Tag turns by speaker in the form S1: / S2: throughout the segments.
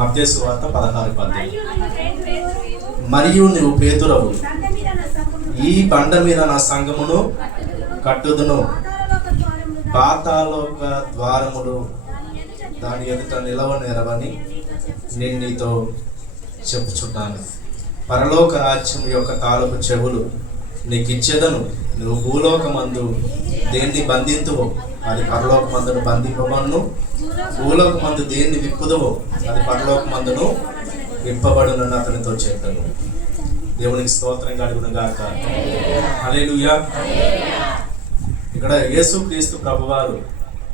S1: మత్తేసు వార్త పదహారు పద్దెనిమిది
S2: మరియు నీవు
S1: నువ్వు
S2: పేతురవు. మీద నా సంఘమును
S1: ఈ బండ మీద నా సంగమును
S2: కట్టుదును, దాని
S1: పాతాలోక ద్వారములు దాని ఎదుట నిలవ నెరవని నేను నీతో చెప్పుచున్నాను. పరలోక రాజ్యం యొక్క తాలపు చెవులు నీకు ఇచ్చేదను నువ్వు భూలోకమందు దేన్ని బంధింతువు? అది పరలోక మందును బంధింపబడును. భూలోకమందు దేన్ని విప్పుదువో అది పరలోక మందును విప్పబడునని అతనితో చెప్పాను. దేవునికి స్తోత్రం కలుగును గాక అలేలుయా ఇక్కడ యేసుక్రీస్తు ప్రభువారు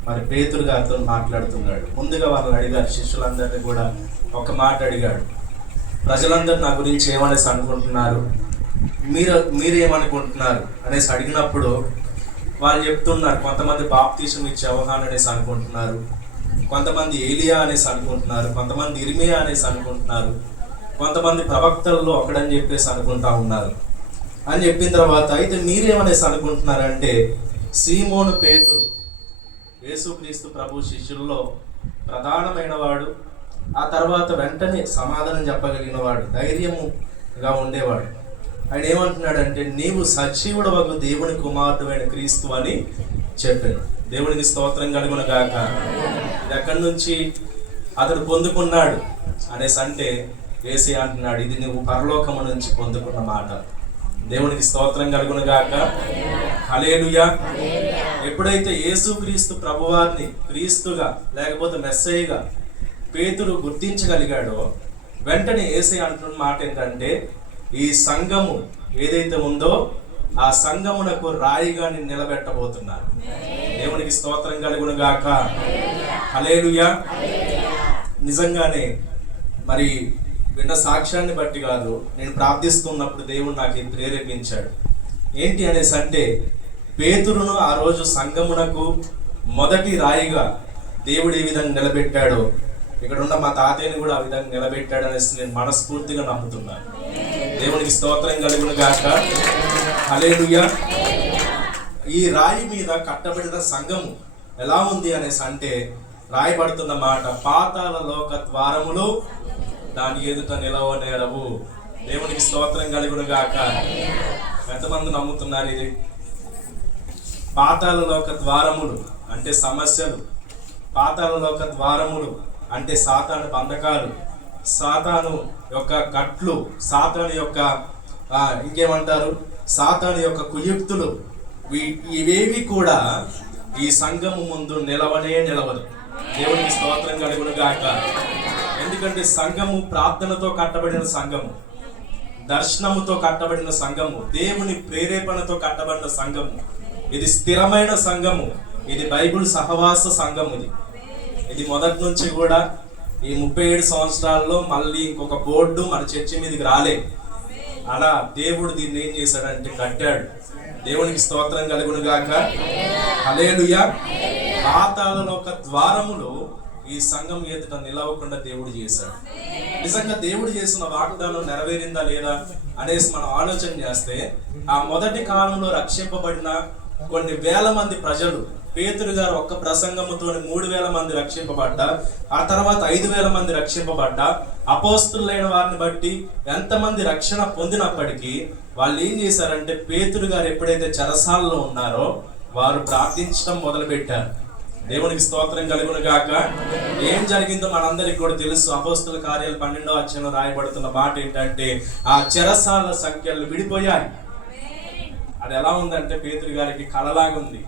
S1: మరి పేతురు గారితో మాట్లాడుతున్నాడు. ముందుగా వాళ్ళని అడిగారు శిష్యులందరినీ కూడా ఒక మాట అడిగాడు. ప్రజలందరూ నా గురించి ఏమనేసి అనుకుంటున్నారు? మీరు మీరు ఏమనుకుంటున్నారు? అనేసి అడిగినప్పుడు వాళ్ళు చెప్తున్నారు కొంతమంది బాప్తీసం ఇచ్చే అవహాన్ అనేసి అనుకుంటున్నారు కొంతమంది ఏలియా అనేసి అనుకుంటున్నారు కొంతమంది ఇర్మియా అనేసి అనుకుంటున్నారు కొంతమంది ప్రవక్తల్లో ఒకడని చెప్పేసి అనుకుంటా ఉన్నారు. అని చెప్పిన తర్వాత అయితే మీరేమనేసి అనుకుంటున్నారంటే సీమోను పేతురు యేసుక్రీస్తు ప్రభు శిష్యుల్లో ప్రధానమైన వాడు ఆ తర్వాత వెంటనే సమాధానం చెప్పగలిగిన వాడు ధైర్యముగా ఉండేవాడు. ఆయన ఏమంటున్నాడంటే నీవు సజీవుడు ఒక దేవుని కుమారుడమైన క్రీస్తు అని చెప్పాను. దేవునికి స్తోత్రం కలుగున గాక ఇది ఎక్కడి నుంచి అతడు పొందుకున్నాడు? అనేసి అంటే ఏసీ అంటున్నాడు ఇది నువ్వు పరలోకము నుంచి పొందుకున్న మాట. దేవునికి స్తోత్రం కలుగును గాక హలేలుయా ఎప్పుడైతే యేసుక్రీస్తు ప్రభువారిని క్రీస్తుగా లేకపోతే మెస్సయ్యగా పేతురు గుర్తించగలిగాడో వెంటనే ఏసై అంటున్న మాట ఏంటంటే ఈ సంఘము ఏదైతే ఉందో ఆ సంఘమునకు రాయిగా నేను నిలబెట్టబోతున్నాను దేవునికి స్తోత్రం కలుగును గాక హలేలుయా నిజంగానే మరి విన్న సాక్ష్యాన్ని బట్టి కాదు నేను ప్రార్థిస్తున్నప్పుడు దేవుడు నాకు ప్రేరేపించాడు. ఏంటి అనేసి అంటే పేతురును ఆ రోజు సంగమునకు మొదటి రాయిగా దేవుడు ఏ విధంగా నిలబెట్టాడో ఇక్కడ ఉన్న మా తాతయ్యని కూడా ఆ విధంగా నిలబెట్టాడు అనేసి నేను మనస్ఫూర్తిగా నమ్ముతున్నాను. దేవునికి స్తోత్రం కలుగును గాక హలేలుయా ఈ రాయి మీద కట్టబడిన సంఘము ఎలా ఉంది అనేసి అంటే రాయబడుతున్న మాట పాతాల లోక ద్వారములు దాని ఎదుట నిలవనేరవు దేవునికి స్తోత్రం కలుగును గాక ఎంతమంది నమ్ముతున్నారు ఇది? పాతాల లోక ద్వారములు అంటే సమస్యలు. పాతాల లోక ద్వారములు అంటే సాతాను బంధకాలు. సాతాను యొక్క కట్లు సాతాను యొక్క ఇంకేమంటారు? సాతాను యొక్క కుయుక్తులు వీ- ఇవేవి కూడా ఈ సంఘము ముందు నిలవనే నిలవదు. దేవునికి స్తోత్రం కలుగునుగాక. ఎందుకంటే సంఘము ప్రార్థనతో కట్టబడిన సంఘము దర్శనముతో కట్టబడిన సంఘము దేవుని ప్రేరేపణతో కట్టబడిన సంఘము. ఇది స్థిరమైన సంఘము. ఇది బైబిల్ సహవాస సంఘం ఇది. ఇది మొదటి నుంచి కూడా ఈ ముప్పై ఏడు సంవత్సరాల్లో మళ్ళీ ఇంకొక బోర్డు మన చర్చి మీదకి రాలే. అలా దేవుడు దీన్ని ఏం చేశాడంటే కట్టాడు. దేవునికి స్తోత్రం కలుగును గాక హలేలుయా పాతాలలో ఒక ద్వారములో ఈ సంఘం ఎదుట నిలవకుండా దేవుడు చేశాడు. నిజంగా దేవుడు చేసిన వాగ్దానం నెరవేరిందా లేదా అనేసి మనం ఆలోచన చేస్తే ఆ మొదటి కాలంలో రక్షింపబడిన కొన్ని వేల మంది ప్రజలు పేతురు గారు ఒక్క ప్రసంగముతో మూడు వేల మంది రక్షింపబడ్డా ఆ తర్వాత ఐదు వేల మంది రక్షింపబడ్డా అపోస్తులైన వారిని బట్టి ఎంతమంది రక్షణ పొందినప్పటికీ వాళ్ళు ఏం చేశారంటే పేతురు గారు ఎప్పుడైతే చెరసాలలో ఉన్నారో వారు ప్రార్థించడం మొదలుపెట్టారు. దేవునికి స్తోత్రం కలుగును గాక. ఏం జరిగిందో మనందరికి కూడా తెలుసు. అపోస్తుల కార్యాలు పన్నెండో అధ్యాయంలో రాయబడుతున్న మాట ఏంటంటే ఆ చెరసాల సంఖ్యలు విడిపోయాయి. అది ఎలా ఉందంటే పేతురు గారికి కళలాగా ఉంది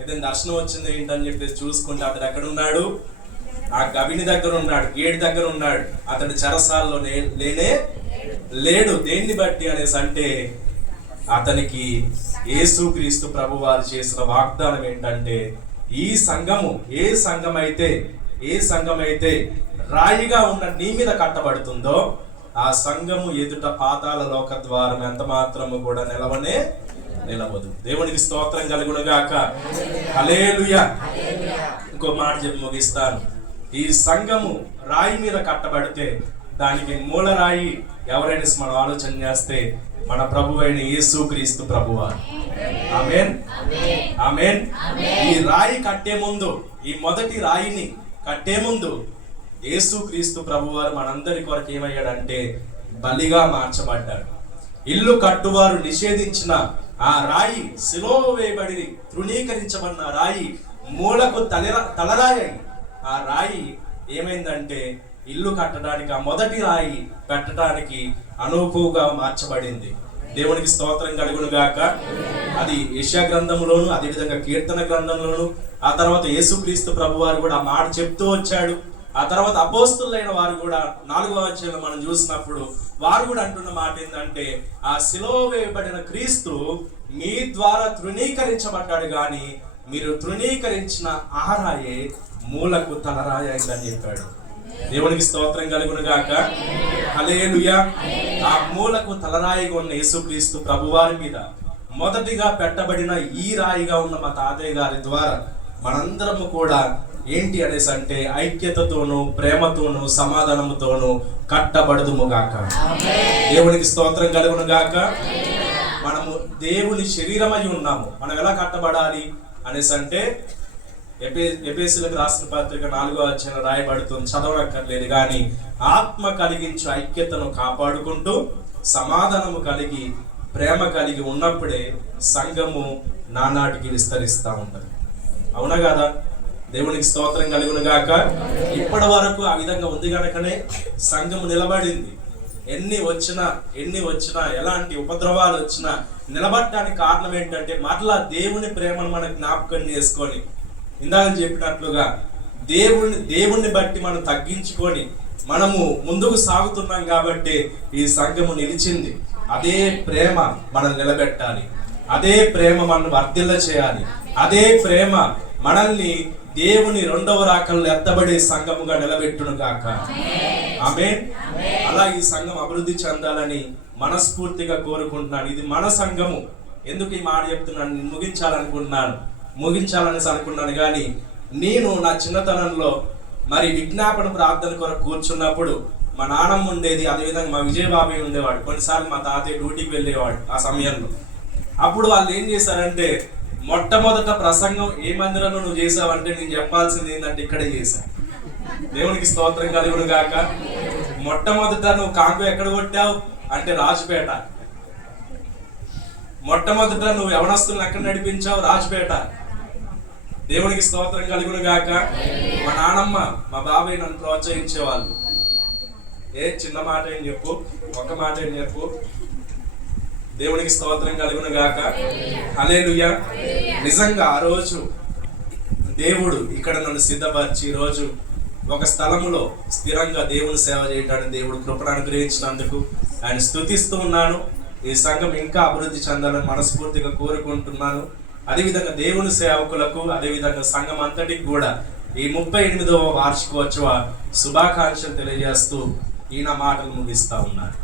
S1: ఏదైనా దర్శనం వచ్చింది ఏంటని చెప్పేసి చూసుకుంటే అతడు ఎక్కడ ఉన్నాడు? ఆ గవిని దగ్గర ఉన్నాడు గేట్ దగ్గర ఉన్నాడు. అతడు చెరసాల్లో లేనే లేడు. దేన్ని బట్టి అనేసి అంటే అతనికి యేసుక్రీస్తు ప్రభు వారు చేసిన వాగ్దానం ఏంటంటే ఈ సంఘము ఏ సంఘం అయితే ఏ సంఘం అయితే రాయిగా ఉన్న నీ మీద కట్టబడుతుందో ఆ సంఘము ఎదుట పాతాల లోక ద్వారం ఎంత మాత్రము కూడా నిలవనే నిలవదు. దేవునికి స్తోత్రం కలుగును అలేలుయ ఇంకో మాట చెప్పి ముగిస్తాను. ఈ సంఘము రాయి మీద కట్టబడితే దానికి మూల రాయి ఎవరైనా మనం ఆలోచన చేస్తే మన ప్రభు అయిన యేసు క్రీస్తు ప్రభువారు ఆమెన్. ఆమెన్. ఈ రాయి కట్టే ముందు ఈ మొదటి రాయిని కట్టే ముందు యేసుక్రీస్తు ప్రభువారు మనందరి కొరకు ఏమయ్యాడంటే బలిగా మార్చబడ్డాడు ఇల్లు కట్టువారు నిషేధించిన ఆ రాయి శిలో వేయబడి తృణీకరించబడిన రాయి మూలకు తలరా తలరాయి ఆ రాయి ఏమైందంటే ఇల్లు కట్టడానికి ఆ మొదటి రాయి పెట్టడానికి అనుకువగా మార్చబడింది. దేవునికి స్తోత్రం కలుగును గాక. అది యశా గ్రంథంలోను అదేవిధంగా కీర్తన గ్రంథంలోను ఆ తర్వాత యేసుక్రీస్తు ప్రభు వారు కూడా ఆ మాట చెప్తూ వచ్చాడు. ఆ తర్వాత అపోస్తులైన వారు కూడా నాలుగో అధ్యాయంలో మనం చూసినప్పుడు వారు కూడా అంటున్న మాట ఏంటంటే ఆ శిలో వేయబడిన క్రీస్తు మీ ద్వారా తృణీకరించబడ్డాడు కానీ మీరు తృణీకరించిన ఆహారాయే మూలకు తలరాయ అయిందని చెప్పాడు. దేవునికి స్తోత్రం కలుగును గాక. హలేలుయా ఆ మూలకు తలరాయిగా ఉన్న యేసుక్రీస్తు ప్రభువారి మీద మొదటిగా పెట్టబడిన ఈ రాయిగా ఉన్న మా తాతయ్య గారి ద్వారా మనందరము కూడా ఏంటి అనేసి అంటే ఐక్యతతోను ప్రేమతోను సమాధానముతోను కట్టబడదుము గాక దేవునికి స్తోత్రం కలుగును గాక మనము దేవుని శరీరమై ఉన్నాము. మనం ఎలా కట్టబడాలి అనేసి అంటే ఎపే ఎపేసులకు రాసిన పత్రిక నాలుగో అధ్యాయం రాయబడుతుంది. చదవనక్కర్లేదు కానీ ఆత్మ కలిగించు ఐక్యతను కాపాడుకుంటూ సమాధానము కలిగి ప్రేమ కలిగి ఉన్నప్పుడే సంఘము నానాటికి విస్తరిస్తూ ఉంటది. అవునా కదా? దేవునికి స్తోత్రం కలుగును గాక. ఇప్పటి వరకు ఆ విధంగా ఉంది కనుకనే సంఘము నిలబడింది. ఎన్ని వచ్చినా ఎన్ని వచ్చినా ఎలాంటి ఉపద్రవాలు వచ్చినా నిలబడటానికి కారణం ఏంటంటే మరలా దేవుని ప్రేమను మనం జ్ఞాపకం చేసుకొని ఇందాక చెప్పినట్లుగా దేవుని దేవుణ్ణి బట్టి మనం తగ్గించుకొని మనము ముందుకు సాగుతున్నాం కాబట్టి ఈ సంఘము నిలిచింది. అదే ప్రేమ మనం నిలబెట్టాలి. అదే ప్రేమ మనం వర్ధిల్ల చేయాలి అదే ప్రేమ మనల్ని దేవుని రెండవ రాకల్లో ఎత్తబడే సంఘముగా నిలబెట్టును కాక ఆమె అలా ఈ సంఘం అభివృద్ధి చెందాలని మనస్ఫూర్తిగా కోరుకుంటున్నాను. ఇది మన సంఘము. ఎందుకు ఈ మాట చెప్తున్నాను? ముగించాలనుకుంటున్నాను. ముగించాలనేసి అనుకున్నాను కానీ నేను నా చిన్నతనంలో మరి విజ్ఞాపన ప్రార్థన కొరకు కూర్చున్నప్పుడు మా నాన్నమ్మ ఉండేది అదేవిధంగా మా విజయబాబు ఉండేవాడు. కొన్నిసార్లు మా తాతయ్య డ్యూటీకి వెళ్ళేవాడు ఆ సమయంలో. అప్పుడు వాళ్ళు ఏం చేశారంటే మొట్టమొదట ప్రసంగం ఏ మందిరంలో నువ్వు చేసావంటే నేను చెప్పాల్సింది ఏంటంటే ఇక్కడే చేశా. దేవునికి స్తోత్రం కలుగుడు గాక. మొట్టమొదట నువ్వు కాంకు ఎక్కడ కొట్టావు? అంటే రాజపేట. మొట్టమొదట నువ్వు యవనస్తులను ఎక్కడ నడిపించావు? రాజపేట. దేవునికి స్తోత్రం కలుగును గాక. మా నానమ్మ మా బాబాయ్ నన్ను ప్రోత్సహించేవాళ్ళు. ఏ చిన్న మాట ఏం చెప్పు? ఒక్క మాట ఏం చెప్పు? దేవునికి స్తోత్రం కలుగును గాక హల్లెలూయా. నిజంగా ఆ రోజు దేవుడు ఇక్కడ నన్ను సిద్ధపరిచి రోజు ఒక స్థలంలో స్థిరంగా దేవుని సేవ చేయడానికి దేవుడు కృపను అనుగ్రహించినందుకు ఆయన స్థుతిస్తూ ఉన్నాను. ఈ సంఘం ఇంకా అభివృద్ధి చెందాలని మనస్ఫూర్తిగా కోరుకుంటున్నాను. అదేవిధంగా దేవుని సేవకులకు అదేవిధంగా సంఘం అంతటికి కూడా ఈ ముప్పై ఎనిమిదవ వార్షికోత్సవ శుభాకాంక్షలు తెలియజేస్తూ ఈయన మాటలు ముగిస్తా ఉన్నాను.